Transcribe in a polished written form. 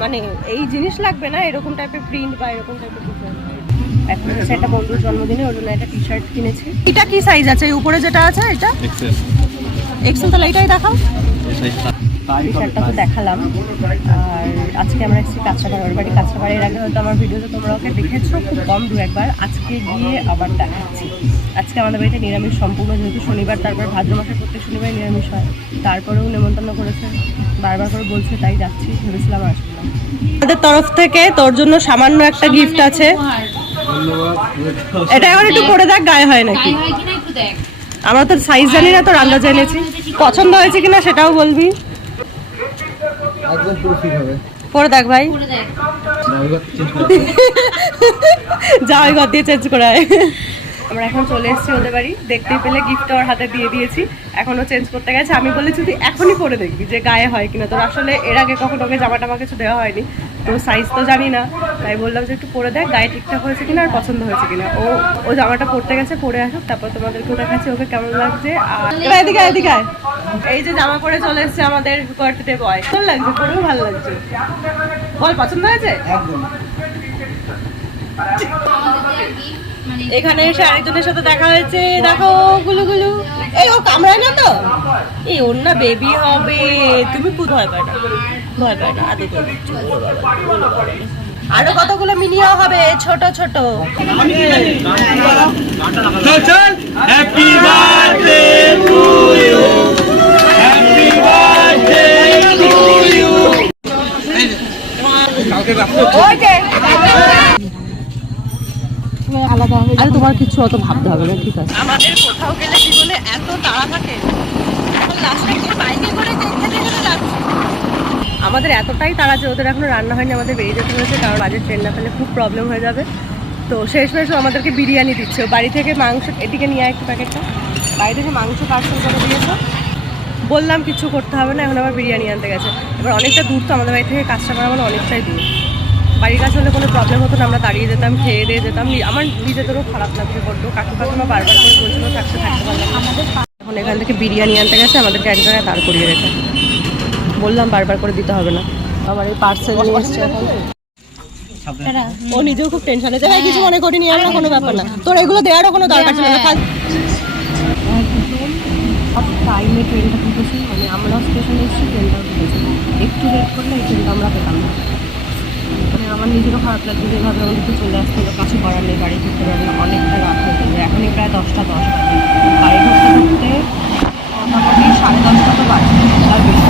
মানে এই জিনিস লাগবে না, এরকম টাইপের প্রিন্ট বা এরকম টাইপের ডিজাইন। এখন হচ্ছে একটা বন্ধুর জন্মদিনে ওর জন্য একটা টি শার্ট কিনেছি। এটা কি সাইজ আছে? উপরে যেটা আছে এটা এক্সেল। তাহলে এটাই দেখাও। টি শার্টটা তো দেখালাম। আর আজকে আমরা এসেছি কাঁচরাপাড়া, ওর বাড়ি কাঁচরাপাড়া। এর আগে হয়তো আমার ভিডিওতে তোমরা ওকে দেখেছো খুব কম, দু একবার। আজকে গিয়ে আবার দেখাচ্ছি। আজকে আমাদের বাড়িতে নিরামিষ সম্পূর্ণ, যেহেতু শনিবার, তারপর ভাদ্র মাসের প্রত্যেক শনিবার নিরামিষ হয়। তারপরেও নেমন্তন্ন করেছে, বারবার করে বলছে, তাই যাচ্ছি। ভেবেছিলাম আসবো না। আমাদের তরফ থেকে তোর জন্য সামান্য একটা গিফট আছে। এটা এবার একটু পরে দেখ গায়ে হয় নাকি। আমরা তো সাইজ জানি না, তোর আন্দাজ এনেছি। পছন্দ হয়েছে কিনা সেটাও বলবি। পরে দেখ ভাই, জামাই ঘর দিয়ে চেঞ্জ করে আয়। আমরা এখন চলে এসেছি ওদের বাড়ি। দেখতেই পেলে গিফট ওর হাতে দিয়ে দিয়েছি। এখনো চেঞ্জ করতে গেছে। আমি বলেছি তুই এখনই পরে দেখবি যে গায়ে হয় কিনা। তোর আসলে এর আগে কখনো ওকে জামা টামা কিছু দেওয়া হয়নি, তো সাইজ তো জানি না। তাই বললাম যে একটু পরে দেখ গায়ে ঠিকঠাক হয়েছে কিনা আর পছন্দ হয়েছে কিনা। ও জামাটা পরতে গেছে, পরে আসুক, তারপর তোমাদেরকেও দেখাচ্ছি ওকে কেমন লাগছে। আর এদিকে এদিকে এই যে জামা পরে চলে এসছে আমাদের বার্থডে বয়। ভালো লাগছে, পরেও ভালো লাগছে। বল পছন্দ হয়েছে? এখানে এসে আরেকজনের সাথে দেখা হয়েছে। দেখো গুলু গুলু, এই ও কামড়ায় না তো? এই ওর না বেবি হবে। তুমি ভয় পায় না, ভয় পায় না। আরো কতগুলো মিনিও হবে, ছোট ছোট। Happy birthday to you, happy birthday to you. আরে তোমার কিছু অত ভাবতে হবে না, ঠিক আছে? আমাদের কোথাও গেলে জীবনে এত তাড়া থাকে, আমাদের এতটাই তাড়া যে ওদের এখনো রান্না হয়নি। আমাদের বেরিয়ে যেতে হয়েছে, কারণ বাজে ট্রেন না পেলে খুব প্রবলেম হয়ে যাবে। তো শেষমেশ আমাদেরকে বিরিয়ানি দিচ্ছে। বাড়ি থেকে মাংস, এদিকে নিয়ে একটু প্যাকেটটা, বাড়ি থেকে মাংস পার্সেল করে দিয়েছে। বললাম কিছু করতে হবে না, এখন আবার বিরিয়ানি আনতে গেছে। এবার অনেকটা দূর তো আমাদের বাড়ি থেকে কাঁচরাপাড়া, মানে অনেকটাই দূর। বাড়ির কাছে হলে কোনো প্রবলেম হতো না, আমরা দাঁড়িয়ে যেতাম, খেয়ে দিয়ে যেতাম। আমার নিজেদেরও খারাপ লাগছে বলতো, কাকিমা বারবার করে বলছিল থাকতে পারলাম আমাদের। এখন এখান থেকে বিরিয়ানি আনতে গেছে, আমাদেরকে এক জায়গায় দাঁড় করিয়ে রেখে। বললাম বারবার করে দিতে হবে না। আমার এই পার্সেল নিয়ে এসছে এখন। ও নিজেও খুব টেনশন আছে। ভাই কিছু মনে করিনি আমরা, কোনো ব্যাপার না। তোর এগুলো দেওয়ারও কোনো দরকার ছিল না। টাইমে ট্রেনটা ঢুকেছি, মানে আমরা স্টেশনে এসেছি, ট্রেনটাও ঢুকেছি। একটু লেট করলে এই ট্রেনটা আমরা পেতাম না। মানে আমার নিজেরও খারাপ লাগছে, যেভাবে আমাদেরকে চলে আসতে হলো। কিছু করার নেই, বাড়ি ঢুকতে পারবে অনেকটা রাত হয়ে যাবে। এখনই প্রায় 10টা 10 বাজে। বাড়ি ঢুকতে ঢুকতে মোটামুটি 10:30 তো বাজে, আর বেশি।